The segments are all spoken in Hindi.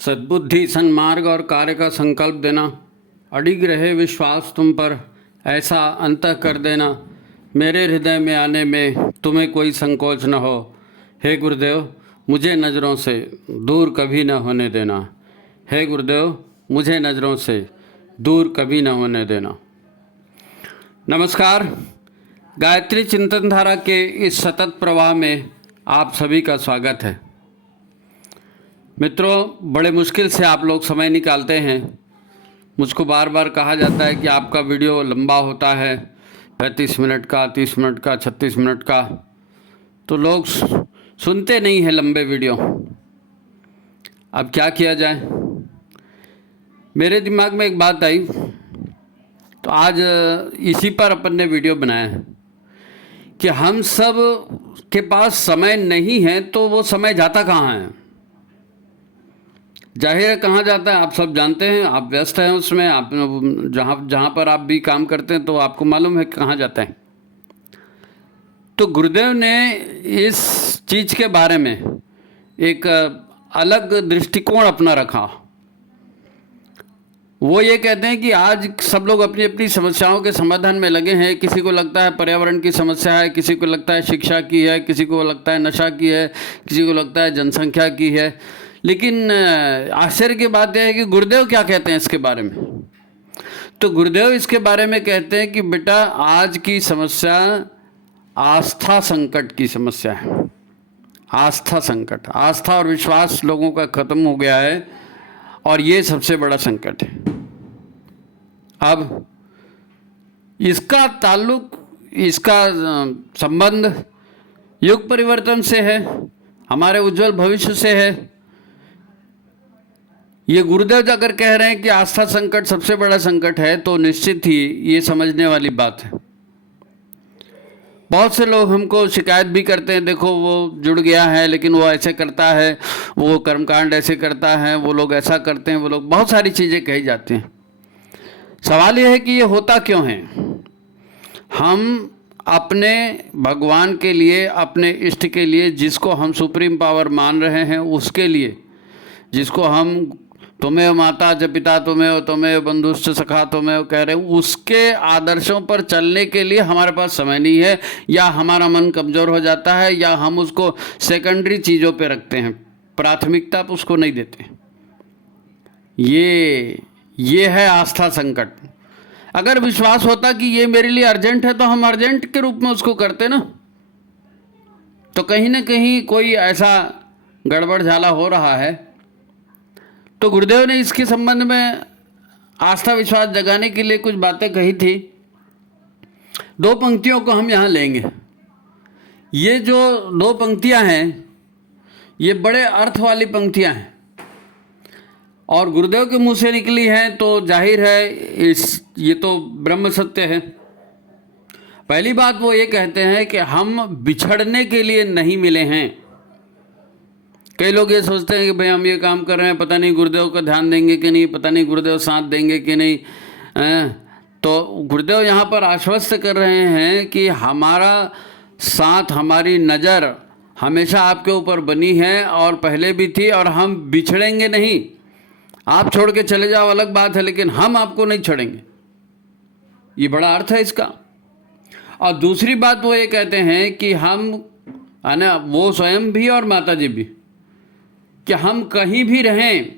सद्बुद्धि, सन्मार्ग और कार्य का संकल्प देना, अडिग रहे विश्वास तुम पर, ऐसा अंतः कर देना, मेरे हृदय में आने में तुम्हें कोई संकोच न हो। हे गुरुदेव, मुझे नज़रों से दूर कभी न होने देना। हे गुरुदेव, मुझे नज़रों से दूर कभी न होने देना। नमस्कार। गायत्री चिंतन धारा के इस सतत प्रवाह में आप सभी का स्वागत है। मित्रों, बड़े मुश्किल से आप लोग समय निकालते हैं। मुझको बार बार कहा जाता है कि आपका वीडियो लंबा होता है, 35 मिनट का, 30 मिनट का, 36 मिनट का, तो लोग सुनते नहीं हैं लंबे वीडियो। अब क्या किया जाए? मेरे दिमाग में एक बात आई, तो आज इसी पर अपन ने वीडियो बनाया है कि हम सब के पास समय नहीं है, तो वो समय जाता कहाँ है? जाहिर है कहाँ जाता है, आप सब जानते हैं। आप व्यस्त हैं उसमें, आप जहाँ पर आप भी काम करते हैं तो आपको मालूम है कहाँ जाता है। तो गुरुदेव ने इस चीज़ के बारे में एक अलग दृष्टिकोण अपना रखा। वो ये कहते हैं कि आज सब लोग अपनी अपनी समस्याओं के समाधान में लगे हैं। किसी को लगता है पर्यावरण की समस्या है, किसी को लगता है शिक्षा की है, किसी को लगता है नशा की है, किसी को लगता है जनसंख्या की है। लेकिन आश्चर्य की बात यह है कि गुरुदेव क्या कहते हैं इसके बारे में। तो गुरुदेव इसके बारे में कहते हैं कि बेटा, आज की समस्या आस्था संकट की समस्या है। आस्था संकट, आस्था और विश्वास लोगों का खत्म हो गया है और ये सबसे बड़ा संकट है। अब इसका ताल्लुक, इसका संबंध युग परिवर्तन से है, हमारे उज्जवल भविष्य से है। ये गुरुदेव अगर कह रहे हैं कि आस्था संकट सबसे बड़ा संकट है, तो निश्चित ही ये समझने वाली बात है। बहुत से लोग हमको शिकायत भी करते हैं, देखो वो जुड़ गया है लेकिन वो ऐसे करता है, वो कर्मकांड ऐसे करता है, वो लोग ऐसा करते हैं, वो लोग, बहुत सारी चीज़ें कही जाती हैं। सवाल ये है कि ये होता क्यों है? हम अपने भगवान के लिए, अपने इष्ट के लिए, जिसको हम सुप्रीम पावर मान रहे हैं, उसके लिए, जिसको हम तुम्हें माता च पिता तुम्हें, तुम्हें बंधुश्च सखा तुम्हें कह रहे हैं, उसके आदर्शों पर चलने के लिए हमारे पास समय नहीं है, या हमारा मन कमज़ोर हो जाता है, या हम उसको सेकेंडरी चीज़ों पे रखते हैं, प्राथमिकता उसको नहीं देते। ये है आस्था संकट। अगर विश्वास होता कि ये मेरे लिए अर्जेंट है, तो हम अर्जेंट के रूप में उसको करते ना। तो कहीं ना कहीं कोई ऐसा गड़बड़ झाला हो रहा है। तो गुरुदेव ने इसके संबंध में आस्था विश्वास जगाने के लिए कुछ बातें कही थी। दो पंक्तियों को हम यहाँ लेंगे। ये जो दो पंक्तियाँ हैं, ये बड़े अर्थ वाली पंक्तियाँ हैं और गुरुदेव के मुंह से निकली हैं, तो जाहिर है ये तो ब्रह्म सत्य है। पहली बात वो ये कहते हैं कि हम बिछड़ने के लिए नहीं मिले हैं। कई लोग ये सोचते हैं कि भाई हम ये काम कर रहे हैं, पता नहीं गुरुदेव का ध्यान देंगे कि नहीं, पता नहीं गुरुदेव साथ देंगे कि नहीं। तो गुरुदेव यहाँ पर आश्वस्त कर रहे हैं कि हमारा साथ, हमारी नज़र हमेशा आपके ऊपर बनी है और पहले भी थी, और हम बिछड़ेंगे नहीं। आप छोड़ के चले जाओ अलग बात है, लेकिन हम आपको नहीं छोड़ेंगे। ये बड़ा अर्थ है इसका। और दूसरी बात वो ये कहते हैं कि हम, है ना, वो स्वयं भी और माता जी भी, कि हम कहीं भी रहें,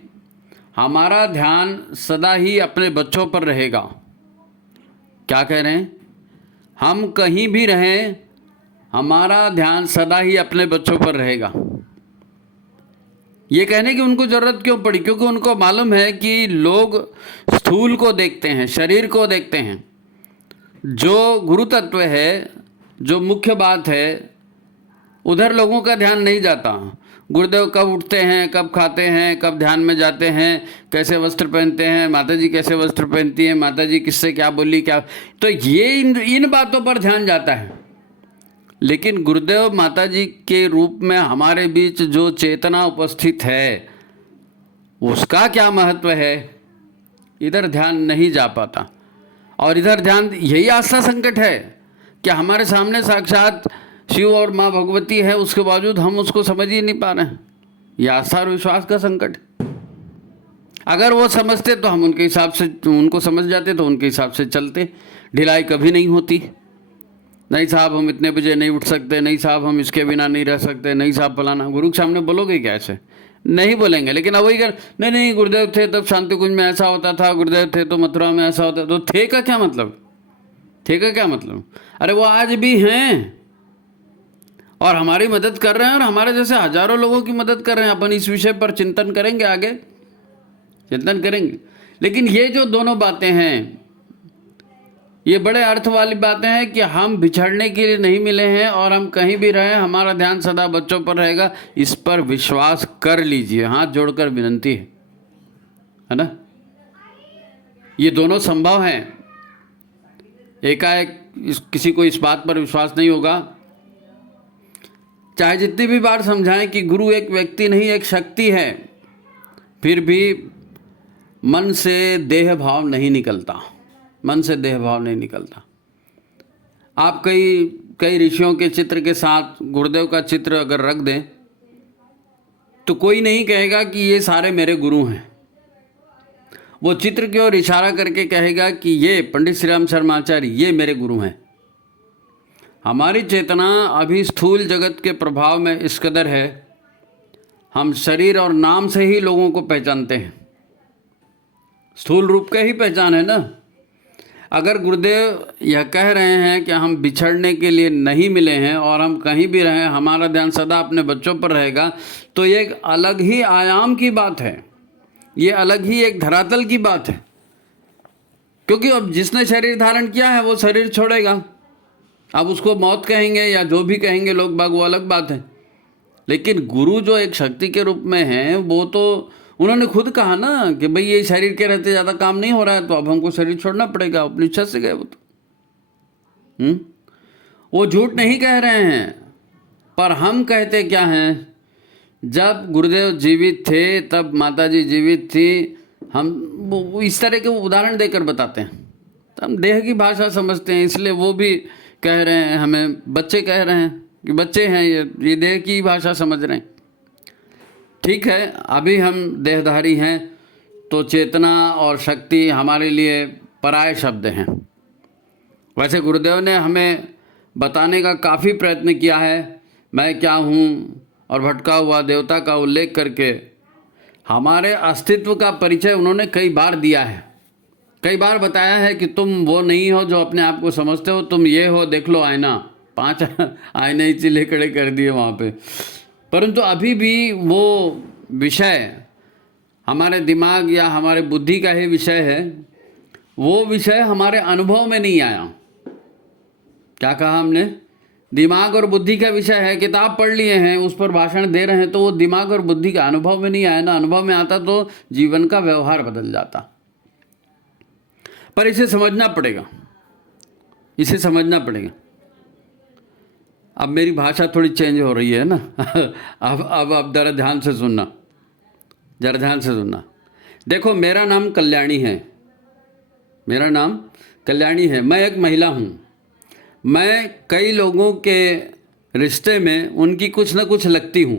हमारा ध्यान सदा ही अपने बच्चों पर रहेगा। क्या कह रहे हैं? हम कहीं भी रहें, हमारा ध्यान सदा ही अपने बच्चों पर रहेगा। ये कहने की उनको ज़रूरत क्यों पड़ी? क्योंकि उनको मालूम है कि लोग स्थूल को देखते हैं, शरीर को देखते हैं। जो गुरु तत्व है, जो मुख्य बात है, उधर लोगों का ध्यान नहीं जाता। गुरुदेव कब उठते हैं, कब खाते हैं, कब ध्यान में जाते हैं, कैसे वस्त्र पहनते हैं, माताजी कैसे वस्त्र पहनती हैं, माताजी किससे क्या बोली, क्या, तो ये इन बातों पर ध्यान जाता है। लेकिन गुरुदेव माताजी के रूप में हमारे बीच जो चेतना उपस्थित है, उसका क्या महत्व है, इधर ध्यान नहीं जा पाता। और इधर ध्यान, यही आस्था संकट है कि हमारे सामने साक्षात शिव और माँ भगवती है, उसके बावजूद हम उसको समझ ही नहीं पा रहे हैं। ये आस्था और विश्वास का संकट। अगर वो समझते तो हम उनके हिसाब से उनको समझ जाते, तो उनके हिसाब से चलते। ढिलाई कभी नहीं होती। नहीं साहब हम इतने बजे नहीं उठ सकते, नहीं साहब हम इसके बिना नहीं रह सकते, नहीं साहब फलाना। गुरु के सामने बोलोगे क्या ऐसे? नहीं बोलेंगे। लेकिन अब वही कर, नहीं नहीं गुरुदेव थे तब शांति कुंज में ऐसा होता था, गुरुदेव थे तो मथुरा में ऐसा होता। तो थे का क्या मतलब? थे का क्या मतलब? अरे वो आज भी हैं और हमारी मदद कर रहे हैं, और हमारे जैसे हजारों लोगों की मदद कर रहे हैं। अपन इस विषय पर चिंतन करेंगे, आगे चिंतन करेंगे। लेकिन ये जो दोनों बातें हैं, ये बड़े अर्थ वाली बातें हैं कि हम बिछड़ने के लिए नहीं मिले हैं, और हम कहीं भी रहें हमारा ध्यान सदा बच्चों पर रहेगा। इस पर विश्वास कर लीजिए, हाथ जोड़कर विनंती है ना। ये दोनों संभव हैं। एकाएक किसी को इस बात पर विश्वास नहीं होगा, चाहे जितनी भी बार समझाएं कि गुरु एक व्यक्ति नहीं एक शक्ति है, फिर भी मन से देह भाव नहीं निकलता। मन से देह भाव नहीं निकलता। आप कई ऋषियों के चित्र के साथ गुरुदेव का चित्र अगर रख दें तो कोई नहीं कहेगा कि ये सारे मेरे गुरु हैं। वो चित्र की ओर इशारा करके कहेगा कि ये पंडित श्री राम शर्माचार्य ये मेरे गुरु हैं। हमारी चेतना अभी स्थूल जगत के प्रभाव में इस कदर है, हम शरीर और नाम से ही लोगों को पहचानते हैं। स्थूल रूप का ही पहचान है ना। अगर गुरुदेव यह कह रहे हैं कि हम बिछड़ने के लिए नहीं मिले हैं और हम कहीं भी रहें हमारा ध्यान सदा अपने बच्चों पर रहेगा, तो ये एक अलग ही आयाम की बात है, ये अलग ही एक धरातल की बात है। क्योंकि अब जिसने शरीर धारण किया है वो शरीर छोड़ेगा। अब उसको मौत कहेंगे या जो भी कहेंगे लोग बाग, वो अलग बात है। लेकिन गुरु जो एक शक्ति के रूप में है, वो तो उन्होंने खुद कहा ना कि भाई ये शरीर के रहते ज़्यादा काम नहीं हो रहा है, तो अब हमको शरीर छोड़ना पड़ेगा। अपनी इच्छा से गए वो तो। वो झूठ नहीं कह रहे हैं। पर हम कहते क्या हैं, जब गुरुदेव जीवित थे तब माताजी जीवित थी, हम वो इस तरह के उदाहरण देकर बताते हैं। तो हम देह की भाषा समझते हैं, इसलिए वो भी कह रहे हैं, हमें बच्चे कह रहे हैं कि बच्चे हैं, ये देह की भाषा समझ रहे हैं। ठीक है, अभी हम देहधारी हैं तो चेतना और शक्ति हमारे लिए पराये शब्द हैं। वैसे गुरुदेव ने हमें बताने का काफ़ी प्रयत्न किया है। मैं क्या हूँ और भटका हुआ देवता का उल्लेख करके हमारे अस्तित्व का परिचय उन्होंने कई बार दिया है। कई बार बताया है कि तुम वो नहीं हो जो अपने आप को समझते हो, तुम ये हो, देख लो आईना। 5 आईने ही चिल्ले खड़े कर दिए वहाँ पे। परंतु अभी भी वो विषय हमारे दिमाग या हमारे बुद्धि का ही विषय है, वो विषय हमारे अनुभव में नहीं आया। क्या कहा हमने? दिमाग और बुद्धि का विषय है, किताब पढ़ लिए हैं, उस पर भाषण दे रहे हैं, तो वो दिमाग और बुद्धि का अनुभव में नहीं आया ना। अनुभव में आता तो जीवन का व्यवहार बदल जाता। पर इसे समझना पड़ेगा, इसे समझना पड़ेगा। अब मेरी भाषा थोड़ी चेंज हो रही है ना। अब जरा ध्यान से सुनना, जरा ध्यान से सुनना। देखो, मेरा नाम कल्याणी है, मेरा नाम कल्याणी है। मैं एक महिला हूँ। मैं कई लोगों के रिश्ते में उनकी कुछ न कुछ लगती हूँ,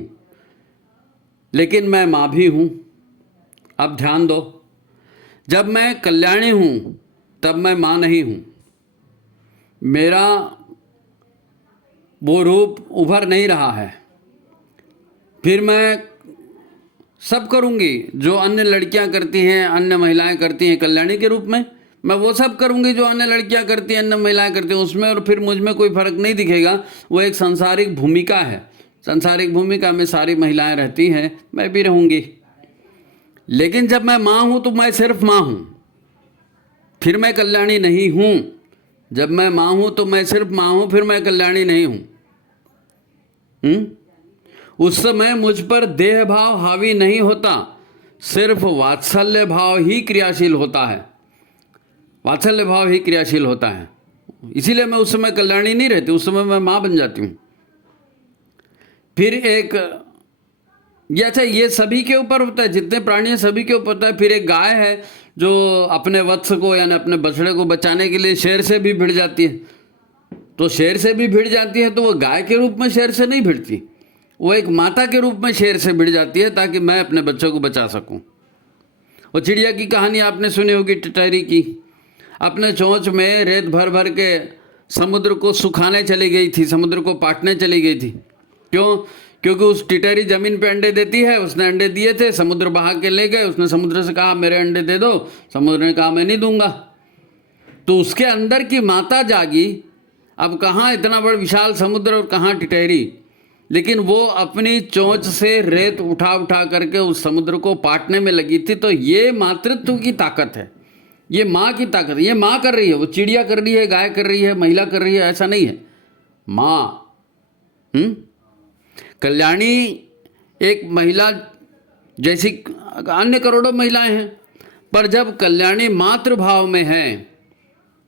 लेकिन मैं माँ भी हूँ। अब ध्यान दो, जब मैं कल्याणी हूँ तब मैं माँ नहीं हूँ। मेरा वो रूप उभर नहीं रहा है। फिर मैं सब करूँगी जो अन्य लड़कियाँ करती हैं, अन्य महिलाएं करती हैं कल्याणी के रूप में। मैं वो सब करूँगी जो अन्य लड़कियाँ करती हैं, अन्य महिलाएं करती हैं उसमें, और फिर मुझ में कोई फ़र्क नहीं दिखेगा। वो एक सांसारिक भूमिका है। सांसारिक भूमिका में सारी महिलाएं रहती हैं, मैं भी रहूँगी। लेकिन जब मैं माँ हूँ तो मैं सिर्फ माँ हूँ, फिर मैं कल्याणी नहीं हूँ। जब मैं माँ हूँ तो मैं सिर्फ माँ हूँ, फिर मैं कल्याणी नहीं हूँ। उस समय मुझ पर देह भाव हावी नहीं होता, सिर्फ वात्सल्य भाव ही क्रियाशील होता है। वात्सल्य भाव ही क्रियाशील होता है। इसीलिए मैं उस समय कल्याणी नहीं रहती, उस समय मैं माँ बन जाती हूँ। फिर एक अच्छा, ये सभी के ऊपर होता है, जितने प्राणी हैं सभी के ऊपर होता है। फिर एक गाय है जो अपने वत्स को यानी अपने बछड़े को बचाने के लिए शेर से भी भिड़ जाती है। तो शेर से भी भिड़ जाती है तो वो गाय के रूप में शेर से नहीं भिड़ती, वो एक माता के रूप में शेर से भिड़ जाती है ताकि मैं अपने बच्चों को बचा सकूं। वो चिड़िया की कहानी आपने सुनी होगी, टिटहरी की। अपने चोंच में रेत भर भर के समुद्र को सुखाने चली गई थी, समुद्र को पाटने चली गई थी। क्यों? क्योंकि उस टिटहरी जमीन पे अंडे देती है, उसने अंडे दिए थे, समुद्र बहा के ले गए। उसने समुद्र से कहा मेरे अंडे दे दो, समुद्र ने कहा मैं नहीं दूंगा। तो उसके अंदर की माता जागी। अब कहाँ इतना बड़ा विशाल समुद्र और कहाँ टिटहरी, लेकिन वो अपनी चोंच से रेत उठा उठा करके उस समुद्र को पाटने में लगी थी। तो ये मातृत्व की ताकत है, ये माँ की ताकत है। ये माँ कर रही है, वो चिड़िया कर रही है, गाय कर रही है, महिला कर रही है, ऐसा नहीं है। माँ कल्याणी एक महिला जैसी अन्य करोड़ों महिलाएं हैं, पर जब कल्याणी मातृभाव में है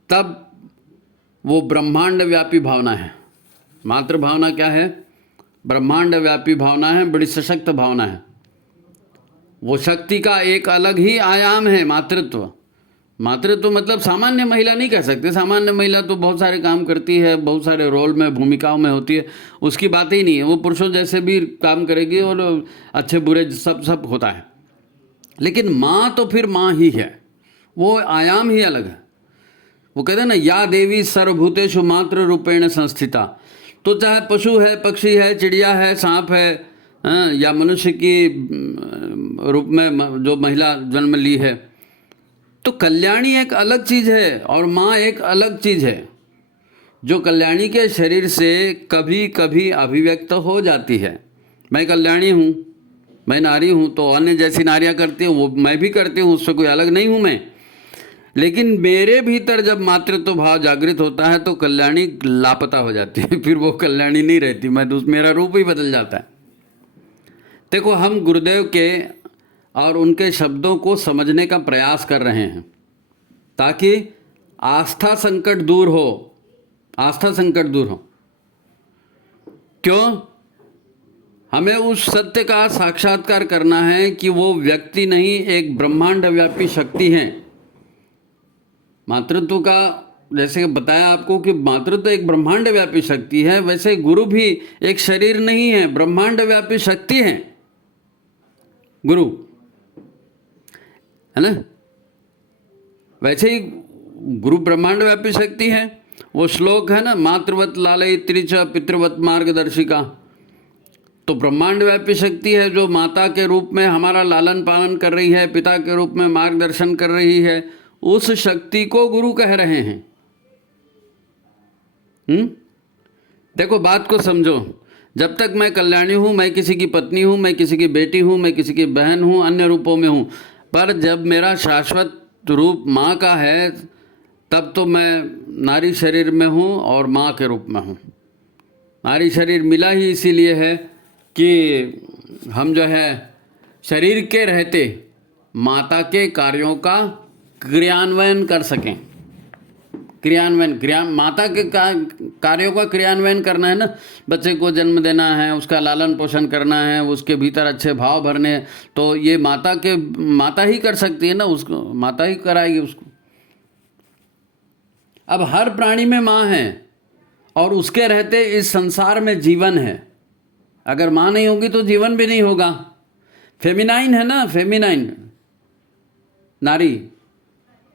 तब वो ब्रह्मांड व्यापी भावना है। मातृभावना क्या है? ब्रह्मांड व्यापी भावना है, बड़ी सशक्त भावना है। वो शक्ति का एक अलग ही आयाम है मातृत्व। मातृत्व मतलब सामान्य महिला नहीं कह सकते। सामान्य महिला तो बहुत सारे काम करती है, बहुत सारे रोल में, भूमिकाओं में होती है, उसकी बात ही नहीं है। वो पुरुषों जैसे भी काम करेगी और अच्छे बुरे सब होता है। लेकिन माँ तो फिर माँ ही है, वो आयाम ही अलग है। वो कहते हैं ना, या देवी सर्वभूतेषु मातृ रूपेण संस्थिता। तो चाहे पशु है, पक्षी है, चिड़िया है, सांप है, या मनुष्य की रूप में जो महिला जन्म ली है, तो कल्याणी एक अलग चीज़ है और माँ एक अलग चीज़ है, जो कल्याणी के शरीर से कभी कभी अभिव्यक्त हो जाती है। मैं कल्याणी हूँ, मैं नारी हूँ, तो अन्य जैसी नारियाँ करती हूँ वो मैं भी करती हूँ, उससे कोई अलग नहीं हूँ मैं। लेकिन मेरे भीतर जब मातृत्व भाव जागृत होता है तो कल्याणी लापता हो जाती है, फिर वो कल्याणी नहीं रहती, मेरा रूप ही बदल जाता है। देखो, हम गुरुदेव के और उनके शब्दों को समझने का प्रयास कर रहे हैं ताकि आस्था संकट दूर हो। आस्था संकट दूर हो क्यों? हमें उस सत्य का साक्षात्कार करना है कि वो व्यक्ति नहीं, एक ब्रह्मांड व्यापी शक्ति है। मातृत्व का जैसे बताया आपको कि मातृत्व एक ब्रह्मांड व्यापी शक्ति है, वैसे गुरु भी एक शरीर नहीं है, ब्रह्मांड व्यापी शक्ति है गुरु, है ना। वैसे ही गुरु ब्रह्मांड व्यापी शक्ति है। वो श्लोक है ना, मातृवत लालयित्री च पितृवत मार्गदर्शिका। तो ब्रह्मांड व्यापी शक्ति है जो माता के रूप में हमारा लालन पालन कर रही है, पिता के रूप में मार्गदर्शन कर रही है। उस शक्ति को गुरु कह रहे हैं। देखो, बात को समझो। जब तक मैं कल्याणी हूँ, मैं किसी की पत्नी हूँ, मैं किसी की बेटी हूँ, मैं किसी की बहन हूँ, अन्य रूपों में हूँ, पर जब मेरा शाश्वत रूप माँ का है तब तो मैं नारी शरीर में हूँ और माँ के रूप में हूँ। नारी शरीर मिला ही इसीलिए है कि हम जो है शरीर के रहते माता के कार्यों का क्रियान्वयन कर सकें। माता के कार्यों का क्रियान्वयन करना है ना। बच्चे को जन्म देना है, उसका लालन पोषण करना है, उसके भीतर अच्छे भाव भरने, तो ये माता ही कर सकती है ना, उसको माता ही कराएगी उसको। अब हर प्राणी में माँ है और उसके रहते इस संसार में जीवन है। अगर माँ नहीं होगी तो जीवन भी नहीं होगा। फेमिनाइन है ना, फेमिनाइन नारी,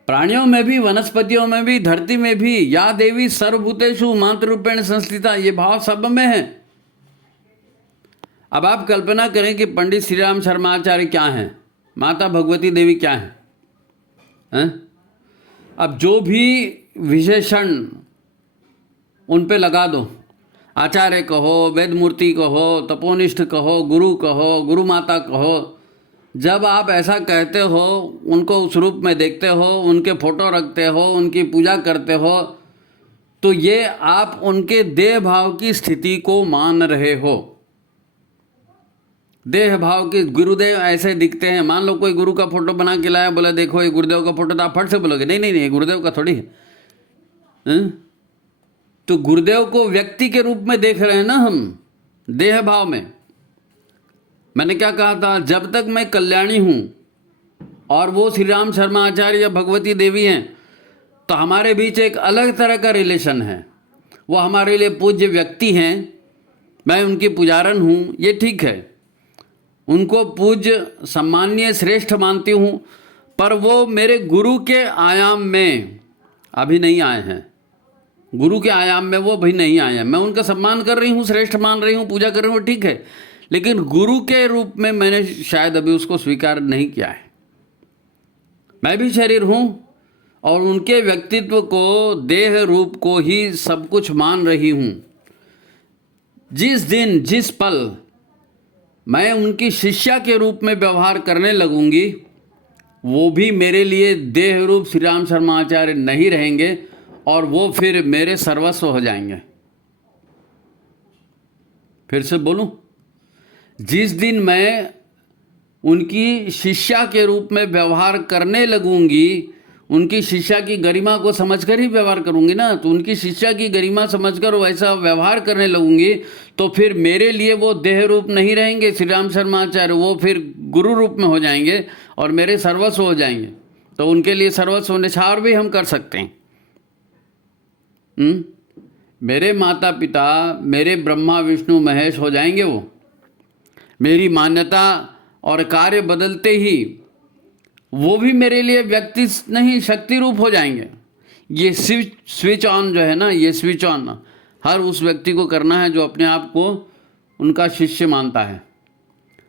प्राणियों में भी, वनस्पतियों में भी, धरती में भी, या देवी सर्वभूतेषु मातृरूपेण संस्थिता, ये भाव सब में है। अब आप कल्पना करें कि पंडित श्री राम शर्मा आचार्य क्या हैं, माता भगवती देवी क्या हैं? अब जो भी विशेषण उन पे लगा दो, आचार्य कहो, वेद मूर्ति कहो, तपोनिष्ठ कहो, गुरु कहो, गुरु माता कहो, जब आप ऐसा कहते हो, उनको उस रूप में देखते हो, उनके फोटो रखते हो, उनकी पूजा करते हो, तो ये आप उनके देह भाव की स्थिति को मान रहे हो। देह भाव के गुरुदेव ऐसे दिखते हैं। मान लो कोई गुरु का फोटो बना के लाया, बोला देखो ये गुरुदेव का फोटो, तो आप फट से बोलोगे नहीं नहीं नहीं, गुरुदेव का थोड़ी है। तो गुरुदेव को व्यक्ति के रूप में देख रहे हैं ना हम, देह भाव में। मैंने क्या कहा था, जब तक मैं कल्याणी हूँ और वो श्री राम शर्मा आचार्य या भगवती देवी हैं, तो हमारे बीच एक अलग तरह का रिलेशन है। वो हमारे लिए पूज्य व्यक्ति हैं, मैं उनकी पुजारन हूँ, ये ठीक है, उनको पूज्य सम्माननीय श्रेष्ठ मानती हूँ। पर वो मेरे गुरु के आयाम में अभी नहीं आए हैं। गुरु के आयाम में वो अभी नहीं आए हैं। मैं उनका सम्मान कर रही हूँ, श्रेष्ठ मान रही हूँ, पूजा कर रही हूँ, ठीक है, लेकिन गुरु के रूप में मैंने शायद अभी उसको स्वीकार नहीं किया है। मैं भी शरीर हूँ और उनके व्यक्तित्व को, देह रूप को ही सब कुछ मान रही हूँ। जिस दिन, जिस पल मैं उनकी शिष्या के रूप में व्यवहार करने लगूंगी, वो भी मेरे लिए देह रूप श्री राम शर्मा आचार्य नहीं रहेंगे और वो फिर मेरे सर्वस्व हो जाएंगे। फिर से बोलूं, जिस दिन मैं उनकी शिष्या के रूप में व्यवहार करने लगूंगी, उनकी शिष्या की गरिमा को समझकर ही व्यवहार करूंगी ना, तो उनकी शिष्या की गरिमा समझकर वैसा व्यवहार करने लगूंगी, तो फिर मेरे लिए वो देह रूप नहीं रहेंगे श्री राम शर्मा आचार्य, वो फिर गुरु रूप में हो जाएंगे और मेरे सर्वस्व हो जाएंगे। तो उनके लिए सर्वस्व निछावर भी हम कर सकते हैं। मेरे माता पिता, मेरे ब्रह्मा विष्णु महेश हो जाएंगे वो। मेरी मान्यता और कार्य बदलते ही वो भी मेरे लिए व्यक्ति नहीं, शक्ति रूप हो जाएंगे। ये स्विच ऑन जो है ना, ये स्विच ऑन हर उस व्यक्ति को करना है जो अपने आप को उनका शिष्य मानता है।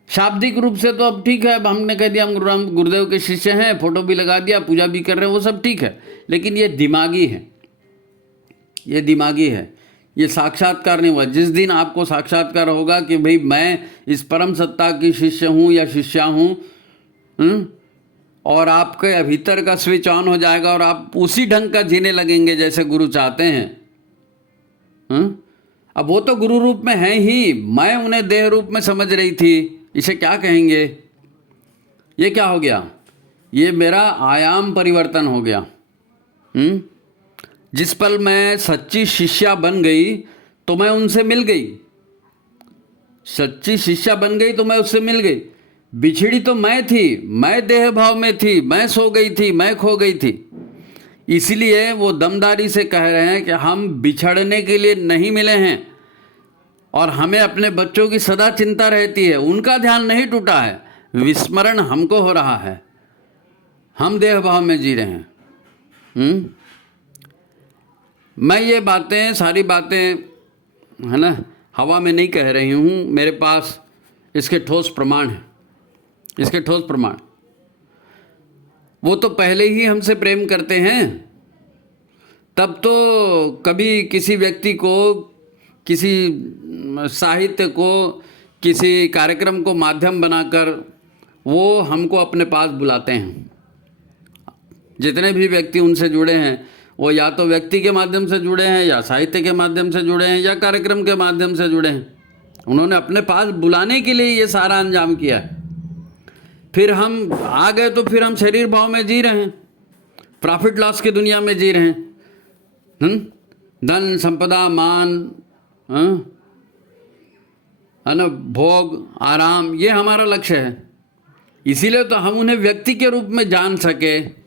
शाब्दिक रूप से तो अब ठीक है, अब हमने कह दिया हम गुरुदेव के शिष्य हैं, फोटो भी लगा दिया, पूजा भी कर रहे हैं, वो सब ठीक है, लेकिन ये दिमागी है, ये दिमागी है, ये साक्षात्कार नहीं हुआ। जिस दिन आपको साक्षात्कार होगा कि भाई मैं इस परम सत्ता की शिष्य हूँ या शिष्या हूँ, और आपके भीतर का स्विच ऑन हो जाएगा और आप उसी ढंग का जीने लगेंगे जैसे गुरु चाहते हैं। अब वो तो गुरु रूप में है ही, मैं उन्हें देह रूप में समझ रही थी, इसे क्या कहेंगे? ये क्या हो गया? ये मेरा आयाम परिवर्तन हो गया। जिस पल मैं सच्ची शिष्या बन गई तो मैं उनसे मिल गई, सच्ची शिष्या बन गई तो मैं उससे मिल गई। बिछड़ी तो मैं थी, मैं देह भाव में थी, मैं सो गई थी, मैं खो गई थी। इसलिए वो दमदारी से कह रहे हैं कि हम बिछड़ने के लिए नहीं मिले हैं और हमें अपने बच्चों की सदा चिंता रहती है, उनका ध्यान नहीं टूटा है, विस्मरण हमको हो रहा है, हम देह भाव में जी रहे हैं। मैं ये बातें, सारी बातें है ना, हवा में नहीं कह रही हूँ, मेरे पास इसके ठोस प्रमाण हैं, इसके ठोस प्रमाण। वो तो पहले ही हमसे प्रेम करते हैं, तब तो कभी किसी व्यक्ति को, किसी साहित्य को, किसी कार्यक्रम को माध्यम बनाकर वो हमको अपने पास बुलाते हैं। जितने भी व्यक्ति उनसे जुड़े हैं वो या तो व्यक्ति के माध्यम से जुड़े हैं, या साहित्य के माध्यम से जुड़े हैं, या कार्यक्रम के माध्यम से जुड़े हैं। उन्होंने अपने पास बुलाने के लिए ये सारा अंजाम किया है। फिर हम आ गए तो फिर हम शरीर भाव में जी रहे हैं, प्रॉफिट लॉस की दुनिया में जी रहे हैं। धन संपदा मान है ना, भोग आराम, ये हमारा लक्ष्य है। इसीलिए तो हम उन्हें व्यक्ति के रूप में जान सके।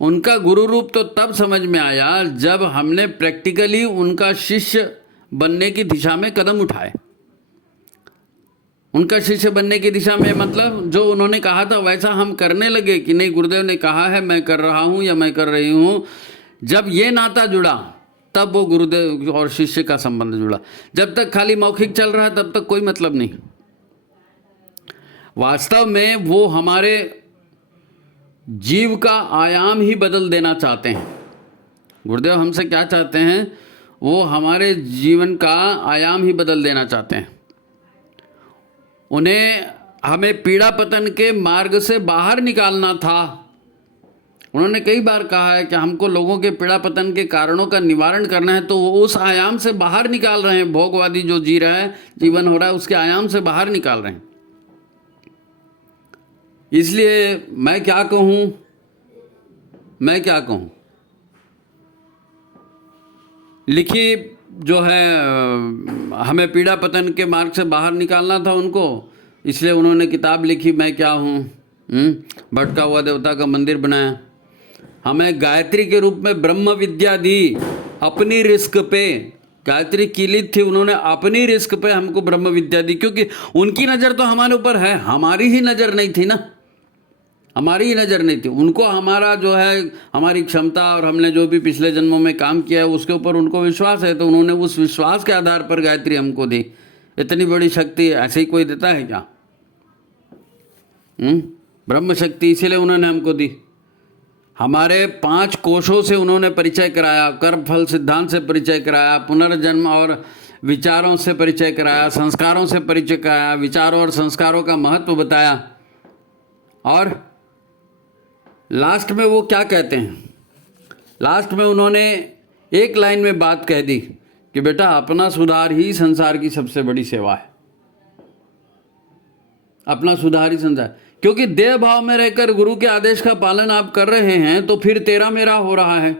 उनका गुरु रूप तो तब समझ में आया जब हमने प्रैक्टिकली उनका शिष्य बनने की दिशा में कदम उठाए। उनका शिष्य बनने की दिशा में मतलब जो उन्होंने कहा था वैसा हम करने लगे कि नहीं, गुरुदेव ने कहा है, मैं कर रहा हूँ या मैं कर रही हूँ। जब ये नाता जुड़ा तब वो गुरुदेव और शिष्य का संबंध जुड़ा। जब तक खाली मौखिक चल रहा है तब तक कोई मतलब नहीं। वास्तव में वो हमारे जीव का आयाम ही बदल देना चाहते हैं। गुरुदेव हमसे क्या चाहते हैं? वो हमारे जीवन का आयाम ही बदल देना चाहते हैं। उन्हें हमें पीड़ा पतन के मार्ग से बाहर निकालना था। उन्होंने कई बार कहा है कि हमको लोगों के पीड़ा पतन के कारणों का निवारण करना है, तो वो उस आयाम से बाहर निकाल रहे हैं। भोगवादी जो जी रहा है, जीवन हो रहा है, उसके आयाम से बाहर निकाल रहे हैं। इसलिए मैं क्या कहूँ, लिखी जो है, हमें पीड़ा पतन के मार्ग से बाहर निकालना था उनको, इसलिए उन्होंने किताब लिखी, मैं क्या हूँ, भटका हुआ देवता का मंदिर बनाया। हमें गायत्री के रूप में ब्रह्म विद्या दी अपनी रिस्क पे। गायत्री किलित थी, उन्होंने अपनी रिस्क पे हमको ब्रह्म विद्या दी, क्योंकि उनकी नज़र तो हमारे ऊपर है, हमारी ही नज़र नहीं थी ना। हमारी ही नज़र नहीं थी। उनको हमारा जो है, हमारी क्षमता और हमने जो भी पिछले जन्मों में काम किया है उसके ऊपर उनको विश्वास है, तो उन्होंने उस विश्वास के आधार पर गायत्री हमको दी। इतनी बड़ी शक्ति ऐसे ही कोई देता है क्या? ब्रह्म शक्ति इसीलिए उन्होंने हमको दी। हमारे 5 कोशों से उन्होंने परिचय कराया, कर्म फल सिद्धांत से परिचय कराया, पुनर्जन्म और विचारों से परिचय कराया, संस्कारों से परिचय कराया, विचारों और संस्कारों का महत्व बताया। और लास्ट में वो क्या कहते हैं? लास्ट में उन्होंने एक लाइन में बात कह दी कि बेटा अपना सुधार ही संसार की सबसे बड़ी सेवा है। अपना सुधार ही संसार, क्योंकि देह भाव में रहकर गुरु के आदेश का पालन आप कर रहे हैं तो फिर तेरा मेरा हो रहा है।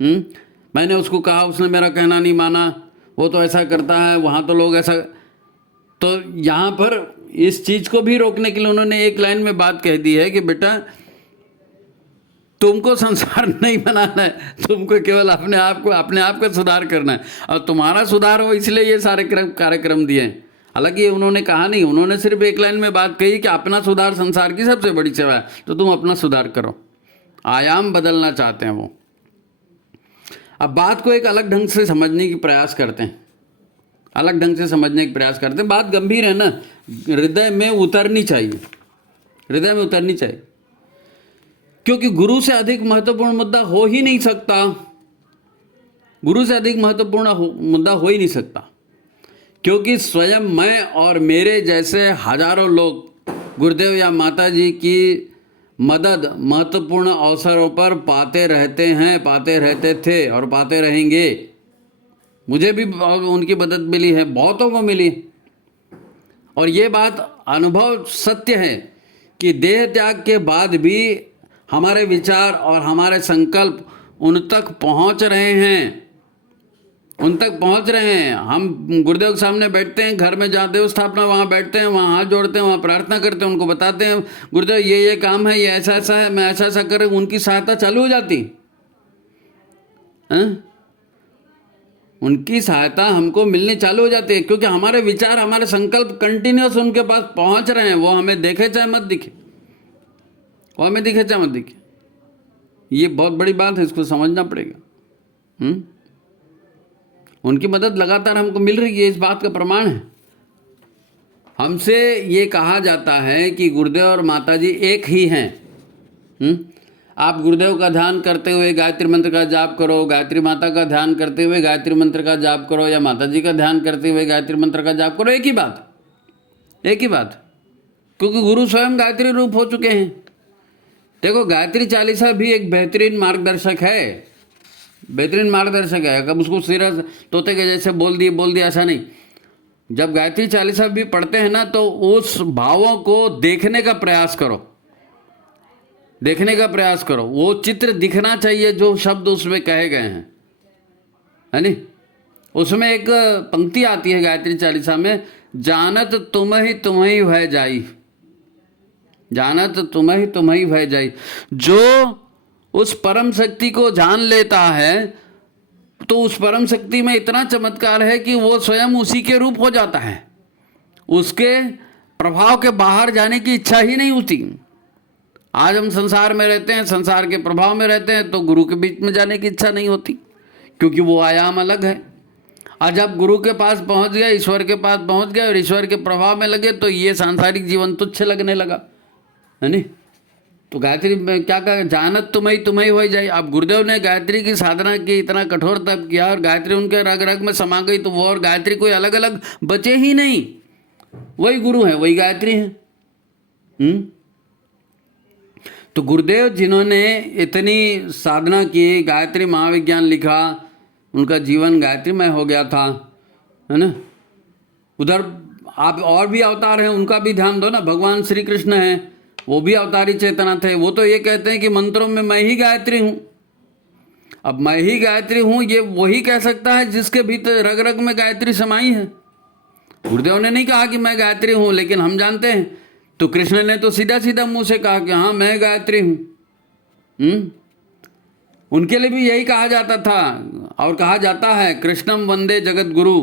मैंने उसको कहा, उसने मेरा कहना नहीं माना, वो तो ऐसा करता है, वहाँ तो लोग ऐसा। तो यहाँ पर इस चीज़ को भी रोकने के लिए उन्होंने एक लाइन में बात कह दी है कि बेटा तुमको संसार नहीं बनाना है, तुमको केवल अपने आप का सुधार करना है, और तुम्हारा सुधार हो इसलिए ये सारे कार्यक्रम दिए हैं। हालांकि ये उन्होंने कहा नहीं, उन्होंने सिर्फ एक लाइन में बात कही कि अपना सुधार संसार की सबसे बड़ी सेवा है, तो तुम अपना सुधार करो। आयाम बदलना चाहते हैं वो। अब बात को एक अलग ढंग से समझने की प्रयास करते हैं, अलग ढंग से समझने की प्रयास करते हैं। बात गंभीर है ना, हृदय में उतरनी चाहिए, हृदय में उतरनी चाहिए, क्योंकि गुरु से अधिक महत्वपूर्ण मुद्दा हो ही नहीं सकता। गुरु से अधिक महत्वपूर्ण मुद्दा हो ही नहीं सकता, क्योंकि स्वयं मैं और मेरे जैसे हजारों लोग गुरुदेव या माता जी की मदद महत्वपूर्ण अवसरों पर पाते रहते हैं, पाते रहते थे और पाते रहेंगे। मुझे भी उनकी मदद मिली है, बहुतों को मिली। और ये बात अनुभव सत्य है कि देह त्याग के बाद भी हमारे विचार और हमारे संकल्प उन तक पहुंच रहे हैं, उन तक पहुंच रहे हैं। हम गुरुदेव के सामने बैठते हैं, घर में जहाँ देव स्थापना वहाँ बैठते हैं, वहाँ हाथ जोड़ते हैं, वहाँ प्रार्थना करते हैं, उनको बताते हैं गुरुदेव ये काम है, ये ऐसा ऐसा है, मैं ऐसा ऐसा कर रहा हूँ, उनकी सहायता चालू हो जाती है। उनकी सहायता हमको मिलनी चालू हो जाती है, क्योंकि हमारे विचार, हमारे संकल्प कंटिन्यूस उनके पास पहुँच रहे हैं। वो हमें देखे चाहे मत दिखे, वो हमें दिखे चाहे मत दिखे। ये बहुत बड़ी बात है, इसको समझना पड़ेगा। उनकी मदद लगातार हमको मिल रही है, इस बात का प्रमाण है। हमसे ये कहा जाता है कि गुरुदेव और माता जी एक ही हैं। आप गुरुदेव का ध्यान करते हुए गायत्री मंत्र का जाप करो, गायत्री माता का ध्यान करते हुए गायत्री मंत्र का जाप करो, या माता जी का ध्यान करते हुए गायत्री मंत्र का जाप करो, एक ही बात, एक ही बात, क्योंकि गुरु स्वयं गायत्री रूप हो चुके हैं। देखो, गायत्री चालीसा भी एक बेहतरीन मार्गदर्शक है, बेहतरीन मार्गदर्शक है। कब उसको सिर्फ तोते के जैसे बोल दिया ऐसा नहीं। जब गायत्री चालीसा भी पढ़ते हैं ना, तो उस भावों को देखने का प्रयास करो, देखने का प्रयास करो। वो चित्र दिखना चाहिए जो शब्द उसमें कहे गए हैं, है नहीं। उसमें एक पंक्ति आती है गायत्री चालीसा में, जानत तुम्हि भय जाई, जानत तुम्हि भय जाई। जो उस परम शक्ति को जान लेता है, तो उस परम शक्ति में इतना चमत्कार है कि वो स्वयं उसी के रूप हो जाता है। उसके प्रभाव के बाहर जाने की इच्छा ही नहीं होती। आज हम संसार में रहते हैं, संसार के प्रभाव में रहते हैं, तो गुरु के बीच में जाने की इच्छा नहीं होती, क्योंकि वो आयाम अलग है। और जब गुरु के पास पहुंच गए, ईश्वर के पास पहुंच गए और ईश्वर के प्रभाव में लगे, तो ये सांसारिक जीवन तुच्छ लगने लगा, है नहीं। तो गायत्री में क्या कहा, जानत तुम्हि हो जाए। अब गुरुदेव ने गायत्री की साधना की, इतना कठोर तप किया, और गायत्री उनके रग रग में समा गई, तो वो और गायत्री कोई अलग अलग बचे ही नहीं। वही गुरु है, वही गायत्री है। तो गुरुदेव जिन्होंने इतनी साधना की, गायत्री महाविज्ञान लिखा, उनका जीवन गायत्रीमय हो गया था, है ना। उधर आप और भी अवतार हैं, उनका भी ध्यान दो ना। भगवान श्री कृष्ण हैं, वो भी अवतारी चेतना थे। वो तो ये कहते हैं कि मंत्रों में मैं ही गायत्री हूँ। अब मैं ही गायत्री हूँ, ये वही कह सकता है जिसके भीतर रग रग में गायत्री समाई है। गुरुदेव ने नहीं कहा कि मैं गायत्री हूँ, लेकिन हम जानते हैं। तो कृष्ण ने तो सीधा सीधा मुंह से कहा कि हाँ मैं गायत्री हूँ। उनके लिए भी यही कहा जाता था, और कहा जाता है कृष्णम वंदे जगत गुरु,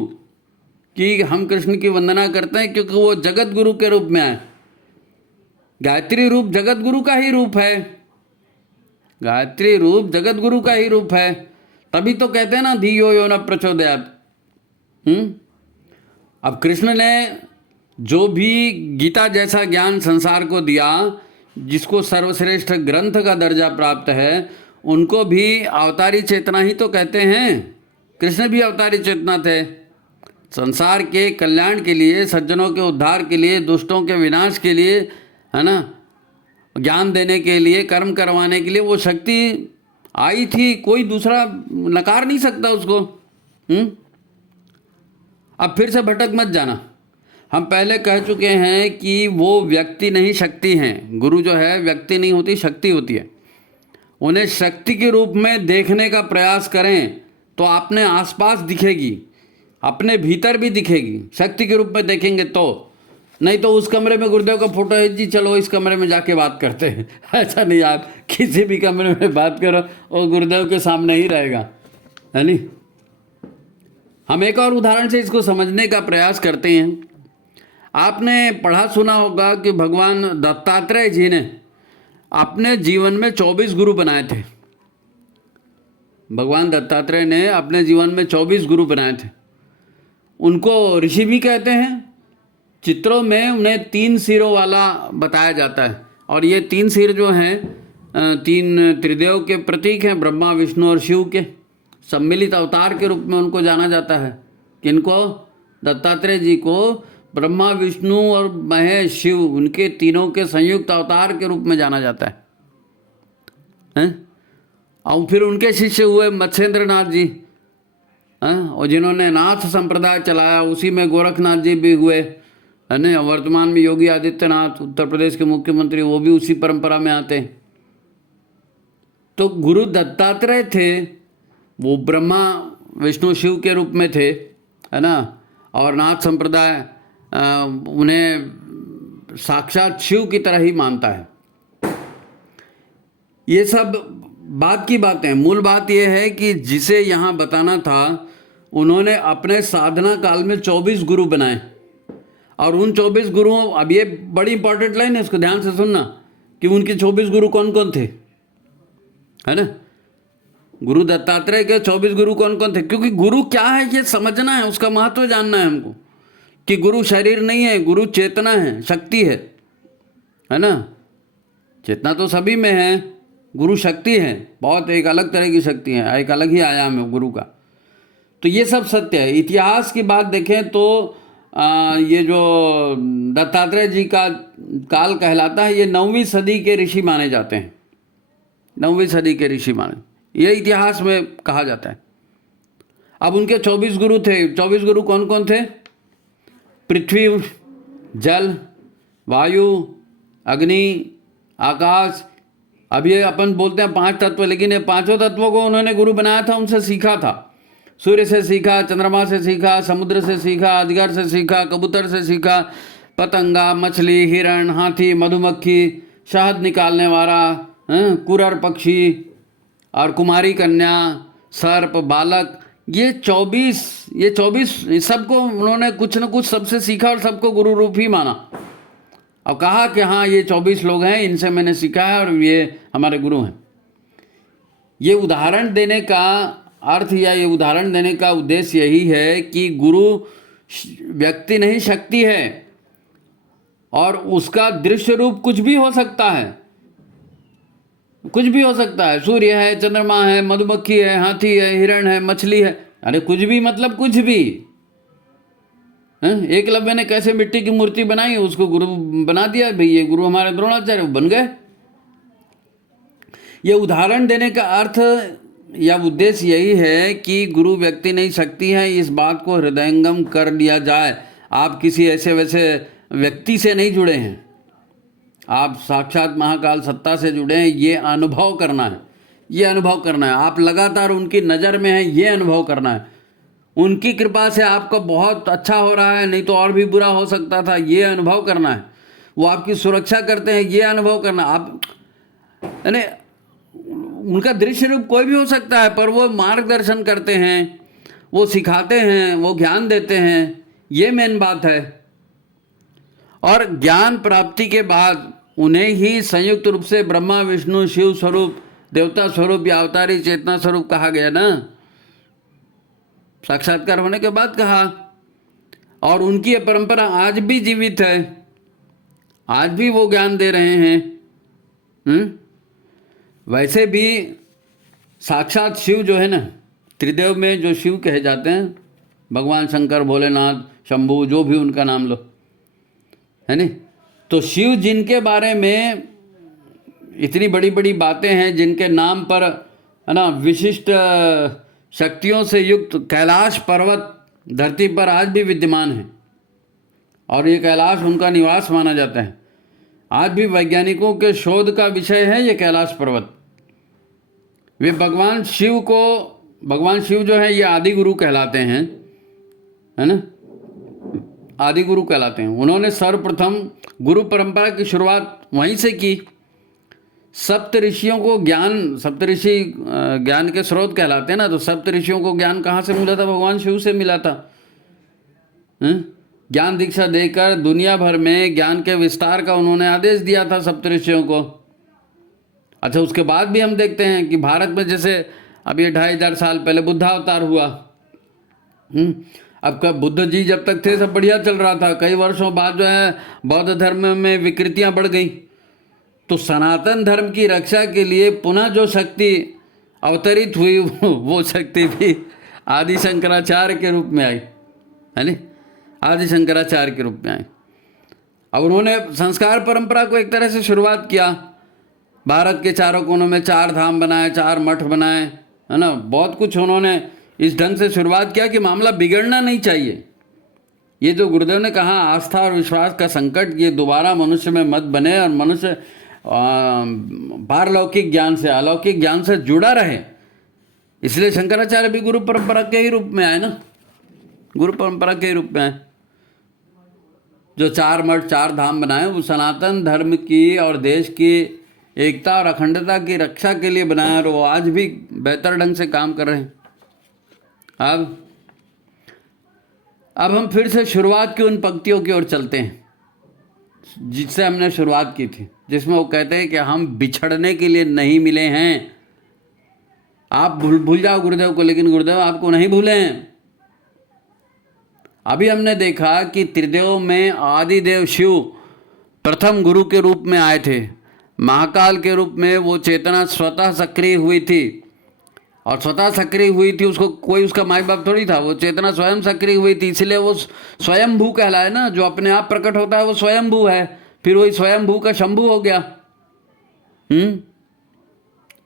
कि हम कृष्ण की वंदना करते हैं क्योंकि वो जगत गुरु के रूप में आए। गायत्री रूप जगत गुरु का ही रूप है, गायत्री रूप जगत गुरु का ही रूप है। तभी तो कहते हैं ना धियो यो न प्रचोदयात्। अब कृष्ण ने जो भी गीता जैसा ज्ञान संसार को दिया, जिसको सर्वश्रेष्ठ ग्रंथ का दर्जा प्राप्त है, उनको भी अवतारी चेतना ही तो कहते हैं। कृष्ण भी अवतारी चेतना थे, संसार के कल्याण के लिए, सज्जनों के उद्धार के लिए, दुष्टों के विनाश के लिए, है ना, ज्ञान देने के लिए, कर्म करवाने के लिए वो शक्ति आई थी। कोई दूसरा नकार नहीं सकता उसको। अब फिर से भटक मत जाना। हम पहले कह चुके हैं कि वो व्यक्ति नहीं शक्ति हैं। गुरु जो है व्यक्ति नहीं होती, शक्ति होती है। उन्हें शक्ति के रूप में देखने का प्रयास करें तो आपने आसपास दिखेगी, अपने भीतर भी दिखेगी। शक्ति के रूप में देखेंगे तो, नहीं तो उस कमरे में गुरुदेव का फोटो है जी, चलो इस कमरे में जाके बात करते हैं। ऐसा नहीं, आप किसी भी कमरे में बात करो और गुरुदेव के सामने ही रहेगा, है नहीं। हम एक और उदाहरण से इसको समझने का प्रयास करते हैं। आपने पढ़ा सुना होगा कि भगवान दत्तात्रेय जी ने अपने जीवन में 24 गुरु बनाए थे। भगवान दत्तात्रेय ने अपने जीवन में 24 गुरु बनाए थे। उनको ऋषि भी कहते हैं। चित्रों में उन्हें 3 सिरों वाला बताया जाता है, और ये 3 सिर जो हैं 3 त्रिदेव के प्रतीक हैं, ब्रह्मा विष्णु और शिव के सम्मिलित अवतार के रूप में उनको जाना जाता है। किनको? दत्तात्रेय जी को ब्रह्मा विष्णु और महेश शिव, उनके तीनों के संयुक्त अवतार के रूप में जाना जाता है। और फिर उनके शिष्य हुए मत्स्येंद्र नाथ जी, और जिन्होंने नाथ संप्रदाय चलाया, उसी में गोरखनाथ जी भी हुए, है ना। वर्तमान में योगी आदित्यनाथ उत्तर प्रदेश के मुख्यमंत्री, वो भी उसी परंपरा में आते हैं। तो गुरु दत्तात्रेय थे, वो ब्रह्मा विष्णु शिव के रूप में थे, है ना। और नाथ संप्रदाय उन्हें साक्षात शिव की तरह ही मानता है। ये सब बात की बातें। मूल बात यह है कि जिसे यहाँ बताना था, उन्होंने अपने साधना काल में 24 गुरु बनाए, और उन 24 गुरुओं, अब ये बड़ी इंपॉर्टेंट लाइन है, इसको ध्यान से सुनना कि उनके 24 गुरु कौन कौन थे, है ना। गुरु दत्तात्रेय के 24 गुरु कौन कौन थे, क्योंकि गुरु क्या है ये समझना है, उसका महत्व जानना है हमको, कि गुरु शरीर नहीं है, गुरु चेतना है, शक्ति है ना। चेतना तो सभी में है, गुरु शक्ति है, बहुत एक अलग तरह की शक्ति है, एक अलग ही आयाम है गुरु का। तो ये सब सत्य है। इतिहास की बात देखें तो ये जो दत्तात्रेय जी का काल कहलाता है, ये 9वीं सदी के ऋषि माने जाते हैं। 9वीं सदी के ऋषि माने, ये इतिहास में कहा जाता है। अब उनके 24 गुरु थे। 24 गुरु कौन कौन थे? पृथ्वी, जल, वायु, अग्नि, आकाश। अब ये अपन बोलते हैं 5 तत्व, लेकिन ये 5 तत्वों को उन्होंने गुरु बनाया था, उनसे सीखा था। सूर्य से सीखा, चंद्रमा से सीखा, समुद्र से सीखा, अजगर से सीखा, कबूतर से सीखा, पतंगा, मछली, हिरण, हाथी, मधुमक्खी, शहद निकालने वाला, कुरर पक्षी, और कुमारी कन्या, सर्प, बालक। ये 24 सबको उन्होंने कुछ न कुछ सबसे सीखा और सबको गुरु रूप ही माना, और कहा कि हाँ ये 24 लोग हैं, इनसे मैंने सीखा है और ये हमारे गुरु हैं। ये उदाहरण देने का अर्थ या ये उदाहरण देने का उद्देश्य यही है कि गुरु व्यक्ति नहीं, शक्ति है, और उसका दृश्य रूप कुछ भी हो सकता है, कुछ भी हो सकता है। सूर्य है, चंद्रमा है, मधुमक्खी है, हाथी है, हिरण है, मछली है, अरे कुछ भी मतलब कुछ भी। एकलव्य ने कैसे मिट्टी की मूर्ति बनाई, उसको गुरु बना दिया, भाई ये गुरु हमारे द्रोणाचार्य बन गए। ये उदाहरण देने का अर्थ या उद्देश्य यही है कि गुरु व्यक्ति नहीं, शक्ति है, इस बात को हृदयंगम कर लिया जाए। आप किसी ऐसे वैसे व्यक्ति से नहीं जुड़े हैं, आप साक्षात महाकाल सत्ता से जुड़े हैं। ये अनुभव करना है, ये अनुभव करना है। आप लगातार उनकी नज़र में हैं, ये अनुभव करना है। उनकी कृपा से आपका बहुत अच्छा हो रहा है, नहीं तो और भी बुरा हो सकता था, ये अनुभव करना है। वो आपकी सुरक्षा करते हैं, ये अनुभव करना। आप यानी उनका दृश्य रूप कोई भी हो सकता है, पर वो मार्गदर्शन करते हैं, वो सिखाते हैं, वो ज्ञान देते हैं, ये मेन बात है। और ज्ञान प्राप्ति के बाद उन्हें ही संयुक्त रूप से ब्रह्मा विष्णु शिव स्वरूप, देवता स्वरूप या अवतारी चेतना स्वरूप कहा गया ना, साक्षात्कार होने के बाद कहा। और उनकी ये परंपरा आज भी जीवित है, आज भी वो ज्ञान दे रहे हैं। वैसे भी साक्षात शिव जो है ना, त्रिदेव में जो शिव कहे जाते हैं, भगवान शंकर, भोलेनाथ, शंभू, जो भी उनका नाम लो, है नहीं, तो शिव जिनके बारे में इतनी बड़ी बड़ी बातें हैं, जिनके नाम पर है ना विशिष्ट शक्तियों से युक्त कैलाश पर्वत धरती पर आज भी विद्यमान है, और ये कैलाश उनका निवास माना जाता है। आज भी वैज्ञानिकों के शोध का विषय है ये कैलाश पर्वत। वे भगवान शिव जो है ये आदि गुरु कहलाते हैं, है ना, आदि गुरु कहलाते हैं। उन्होंने सर्वप्रथम गुरु परंपरा की शुरुआत वहीं से की। सप्त ऋषियों को सप्तऋषि ज्ञान के स्रोत कहलाते हैं ना, तो सप्त ऋषियों को ज्ञान कहाँ से मिला था? भगवान शिव से मिला था। ज्ञान दीक्षा देकर दुनिया भर में ज्ञान के विस्तार का उन्होंने आदेश दिया था सप्त ऋषियों को। अच्छा, उसके बाद भी हम देखते हैं कि भारत में जैसे अब ये 2500 साल पहले बुद्धावतार हुआ। अब कब बुद्ध जी जब तक थे सब बढ़िया चल रहा था। कई वर्षों बाद जो है बौद्ध धर्म में विकृतियां बढ़ गई, तो सनातन धर्म की रक्षा के लिए पुनः जो शक्ति अवतरित हुई वो शक्ति भी आदि शंकराचार्य के रूप में आई, है नी, आदि शंकराचार्य के रूप में आई। अब उन्होंने संस्कार परंपरा को एक तरह से शुरुआत किया। भारत के चारों कोनों में 4 धाम बनाए, 4 मठ बनाए, है ना, बहुत कुछ उन्होंने इस ढंग से शुरुआत किया कि मामला बिगड़ना नहीं चाहिए। ये जो गुरुदेव ने कहा आस्था और विश्वास का संकट ये दोबारा मनुष्य में मत बने और मनुष्य पारलौकिक ज्ञान से, अलौकिक ज्ञान से जुड़ा रहे, इसलिए शंकराचार्य भी गुरु परंपरा के ही रूप में आए ना, गुरु परंपरा के ही रूप में आए। जो 4 मठ 4 धाम बनाए वो सनातन धर्म की और देश की एकता और अखंडता की रक्षा के लिए बनाया, और वो आज भी बेहतर ढंग से काम कर रहे हैं। अब हम फिर से शुरुआत की उन पंक्तियों की ओर चलते हैं जिससे हमने शुरुआत की थी, जिसमें वो कहते हैं कि हम बिछड़ने के लिए नहीं मिले हैं। आप भूल जाओ गुरुदेव को, लेकिन गुरुदेव आपको नहीं भूले हैं। अभी हमने देखा कि त्रिदेव में आदिदेव शिव प्रथम गुरु के रूप में आए थे। महाकाल के रूप में वो चेतना स्वतः सक्रिय हुई थी, और स्वतः सक्रिय हुई थी, उसको कोई उसका माई बाप थोड़ी था, वो चेतना स्वयं सक्रिय हुई थी, इसलिए वो स्वयंभू कहलाए ना। जो अपने आप प्रकट होता है वो स्वयंभू है, फिर वही स्वयंभू का शंभू हो गया।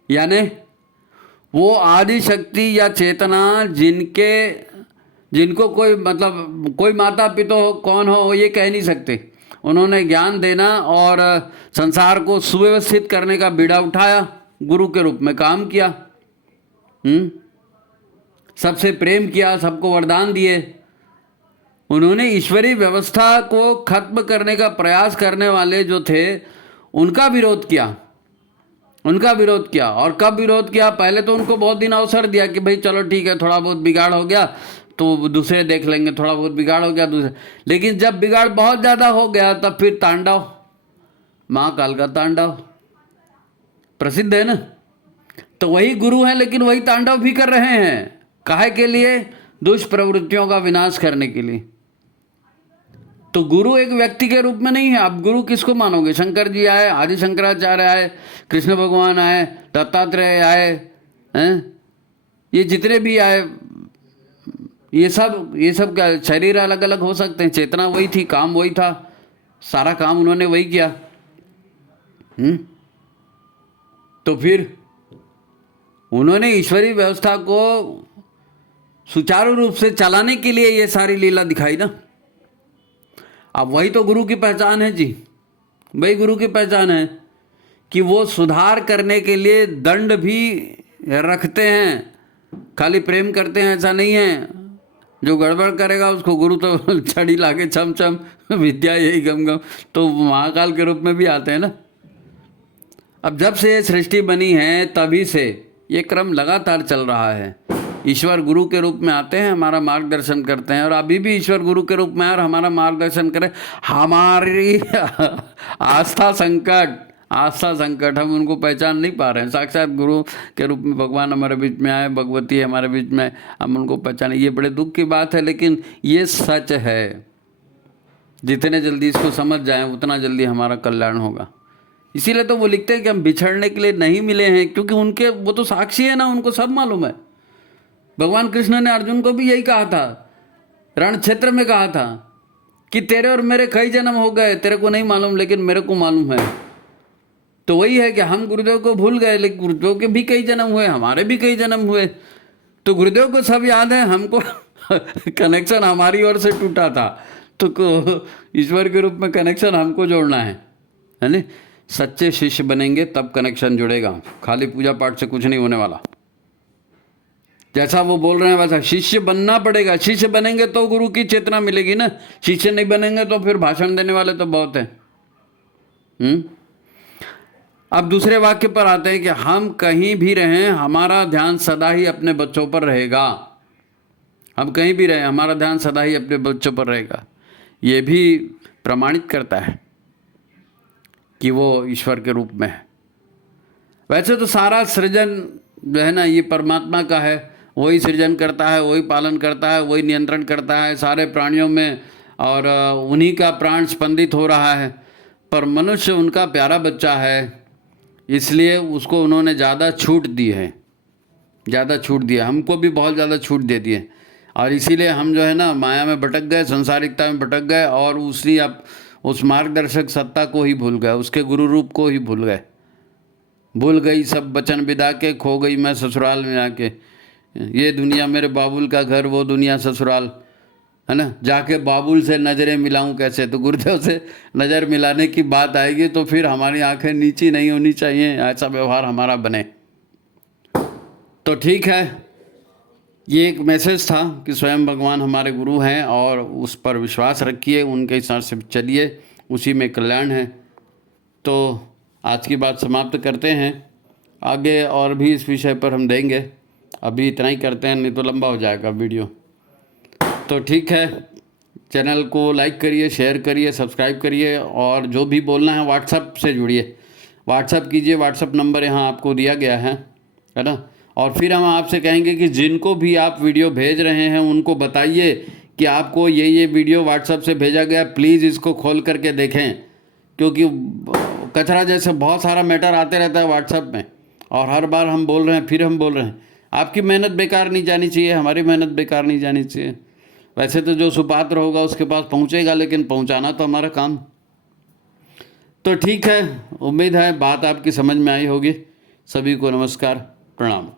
यानी वो आदि शक्ति या चेतना जिनको कोई माता पिता हो, कौन हो, ये कह नहीं सकते। उन्होंने ज्ञान देना और संसार को सुव्यवस्थित करने का बीड़ा उठाया, गुरु के रूप में काम किया, सबसे प्रेम किया, सबको वरदान दिए। उन्होंने ईश्वरीय व्यवस्था को खत्म करने का प्रयास करने वाले जो थे उनका विरोध किया, और कब विरोध किया? पहले तो उनको बहुत दिन अवसर दिया कि भाई चलो ठीक है, थोड़ा बहुत बिगाड़ हो गया तो दूसरे देख लेंगे, थोड़ा बहुत बिगाड़ हो गया दूसरे। लेकिन जब बिगाड़ बहुत ज़्यादा हो गया तब फिर तांडव, महाकाल का तांडव प्रसिद्ध है ना। तो वही गुरु है, लेकिन वही तांडव भी कर रहे हैं। काहे के लिए? दुष्प्रवृत्तियों का विनाश करने के लिए। तो गुरु एक व्यक्ति के रूप में नहीं है। आप गुरु किसको मानोगे? शंकर जी आए, आदि शंकराचार्य आए, कृष्ण भगवान आए, दत्तात्रेय आए, हैं, ये जितने भी आए, ये सब क्या शरीर अलग अलग हो सकते हैं? चेतना वही थी, काम वही था, सारा काम उन्होंने वही किया। तो फिर उन्होंने ईश्वरीय व्यवस्था को सुचारू रूप से चलाने के लिए ये सारी लीला दिखाई ना। अब वही तो गुरु की पहचान है जी, वही गुरु की पहचान है कि वो सुधार करने के लिए दंड भी रखते हैं, खाली प्रेम करते हैं ऐसा नहीं है। जो गड़बड़ करेगा उसको गुरु तो छड़ी लाके छम छम विद्या यही गम गम, तो महाकाल के रूप में भी आते हैं ना। अब जब से ये सृष्टि बनी है तभी से ये क्रम लगातार चल रहा है। ईश्वर गुरु के रूप में आते हैं, हमारा मार्गदर्शन करते हैं, और अभी भी ईश्वर गुरु के रूप में आए और हमारा मार्गदर्शन करें। हमारी आस्था संकट, हम उनको पहचान नहीं पा रहे हैं। साक्षात गुरु के रूप में भगवान हमारे बीच में आए, भगवती हमारे बीच में, हम उनको पहचाने। ये बड़े दुख की बात है, लेकिन ये सच है। जितने जल्दी इसको समझ जाएं उतना जल्दी हमारा कल्याण होगा। इसीलिए तो वो लिखते हैं कि हम बिछड़ने के लिए नहीं मिले हैं, क्योंकि उनके वो तो साक्षी है ना, उनको सब मालूम है। भगवान कृष्ण ने अर्जुन को भी यही कहा था, रण क्षेत्र में कहा था कि तेरे और मेरे कई जन्म हो गए, तेरे को नहीं मालूम लेकिन मेरे को मालूम है। तो वही है कि हम गुरुदेव को भूल गए, लेकिन गुरुदेव के भी कई जन्म हुए, हमारे भी कई जन्म हुए। तो गुरुदेव को सब याद है, हमको कनेक्शन हमारी ओर से टूटा था, तो ईश्वर के रूप में कनेक्शन हमको जोड़ना है ना। सच्चे शिष्य बनेंगे तब कनेक्शन जुड़ेगा, खाली पूजा पाठ से कुछ नहीं होने वाला। जैसा वो बोल रहे हैं वैसा शिष्य बनना पड़ेगा। शिष्य बनेंगे तो गुरु की चेतना मिलेगी ना, शिष्य नहीं बनेंगे तो फिर भाषण देने वाले तो बहुत हैं। अब दूसरे वाक्य पर आते हैं कि हम कहीं भी रहें हमारा ध्यान सदा ही अपने बच्चों पर रहेगा। हम कहीं भी रहें हमारा ध्यान सदा ही अपने बच्चों पर रहेगा। ये भी प्रमाणित करता है कि वो ईश्वर के रूप में है। वैसे तो सारा सृजन जो है ना ये परमात्मा का है, वही सृजन करता है, वही पालन करता है, वही नियंत्रण करता है सारे प्राणियों में, और उन्हीं का प्राण स्पंदित हो रहा है। पर मनुष्य उनका प्यारा बच्चा है, इसलिए उसको उन्होंने ज़्यादा छूट दी है, ज़्यादा छूट दिया। हमको भी बहुत ज़्यादा छूट दे दी है, और इसीलिए हम जो है ना माया में भटक गए, संसारिकता में भटक गए, और उस मार्गदर्शक सत्ता को ही भूल गए, उसके गुरु रूप को ही भूल गए। भूल गई सब बचन बिदा के, खो गई मैं ससुराल में आके। ये दुनिया मेरे बाबुल का घर, वो दुनिया ससुराल, है ना। जाके बाबुल से नज़रें मिलाऊं कैसे? तो गुरुदेव से नज़र मिलाने की बात आएगी तो फिर हमारी आंखें नीची नहीं होनी चाहिए, ऐसा व्यवहार हमारा बने। तो ठीक है, ये एक मैसेज था कि स्वयं भगवान हमारे गुरु हैं और उस पर विश्वास रखिए, उनके हिसाब से चलिए, उसी में कल्याण है। तो आज की बात समाप्त करते हैं, आगे और भी इस विषय पर हम देंगे। अभी इतना ही करते हैं, नहीं तो लंबा हो जाएगा वीडियो। तो ठीक है, चैनल को लाइक करिए, शेयर करिए, सब्सक्राइब करिए, और जो भी बोलना है व्हाट्सएप से जुड़िए, व्हाट्सएप कीजिए। व्हाट्सएप नंबर यहाँ आपको दिया गया है ना। और फिर हम आपसे कहेंगे कि जिनको भी आप वीडियो भेज रहे हैं उनको बताइए कि आपको ये वीडियो व्हाट्सएप से भेजा गया, प्लीज़ इसको खोल करके देखें, क्योंकि कचरा जैसे बहुत सारा मैटर आते रहता है व्हाट्सएप में, और हर बार हम बोल रहे हैं, फिर हम बोल रहे हैं। आपकी मेहनत बेकार नहीं जानी चाहिए, हमारी मेहनत बेकार नहीं जानी चाहिए। वैसे तो जो सुपात्र होगा उसके पास पहुंचेगा, लेकिन पहुंचाना तो हमारा काम। तो ठीक है, उम्मीद है बात आपकी समझ में आई होगी। सभी को नमस्कार, प्रणाम।